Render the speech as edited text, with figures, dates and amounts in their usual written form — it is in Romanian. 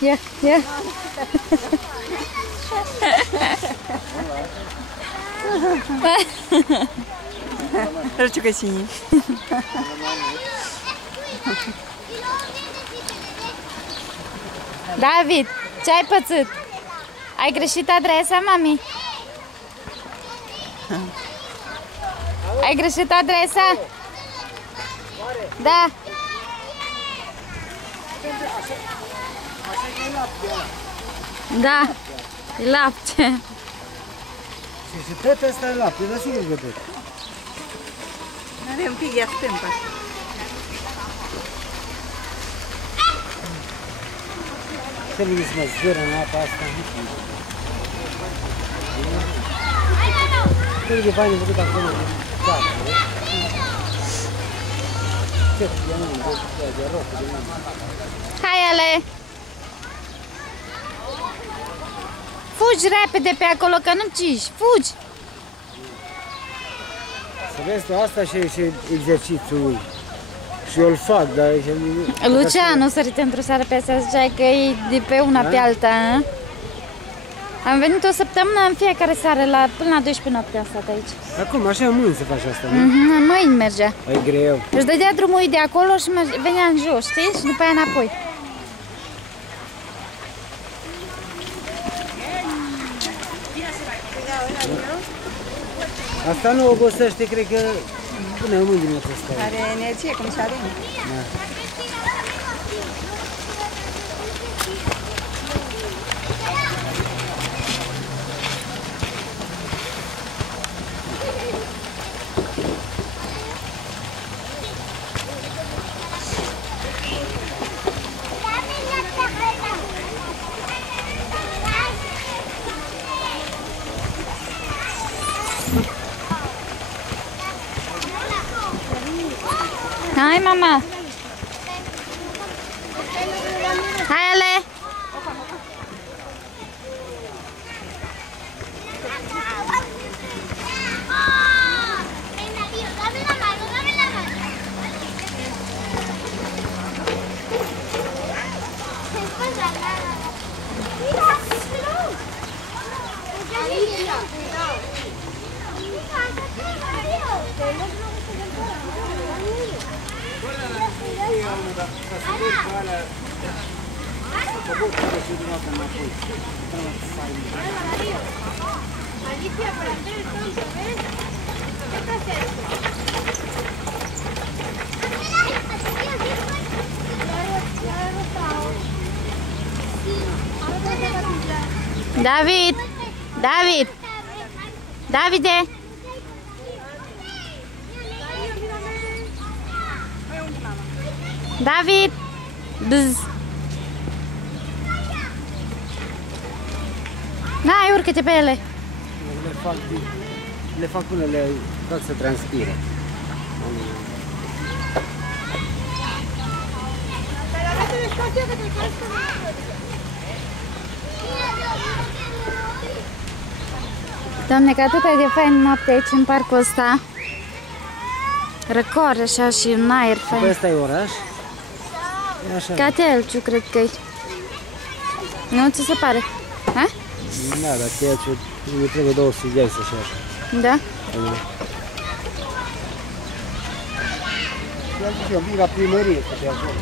Ia, ia. Răciucăcinii. David, ce ai pățit? Ai greșit adresa, mami? Ai greșit adresa? Da. Da, e lapte. Și tot asta e lapte, dar sigur că tot. Are un pic, ia stâmpă. Trebuie să mă zbără în apa asta. Trebuie de bani făcut acolo. Da. Ce? Ia nu, de roc, de mână. Hai, Ale! Fugi repede pe acolo, că nu ciși. Fugi! Să vezi tu, asta și exercițiul. Și eu îl fac, dar... Lucian, o sărite într-o seară pe asta, ziceai că e de pe una pe alta, a? Am venit o săptămână în fiecare seară, până la 12 noapte am stat aici. Acum, așa mâini se face asta, nu? Mâini mergea. E greu. Își dădea drumul de acolo și venea în jos, știi? Și după aia înapoi. Asta nu obosește, cred că până în mâini dimineața asta. Are energie, cum și avem. Da. Hai, mama! Hai, Ale! David! David! Davide! David! Bzz! Hai, urcă-te pe ele! Le fac până le fac să transpire. Doamne, că atât de fain noapte aici în parcul ăsta. Răcoare așa și un aer fain. Ăsta e oraș? E așa. Catelciu, cred că e. Nu ți se pare? Ha? Da, dar ceea ce îmi trebuie 200 de ani să și așa. Da? Ia zic eu, vin la primărie, că te ajung.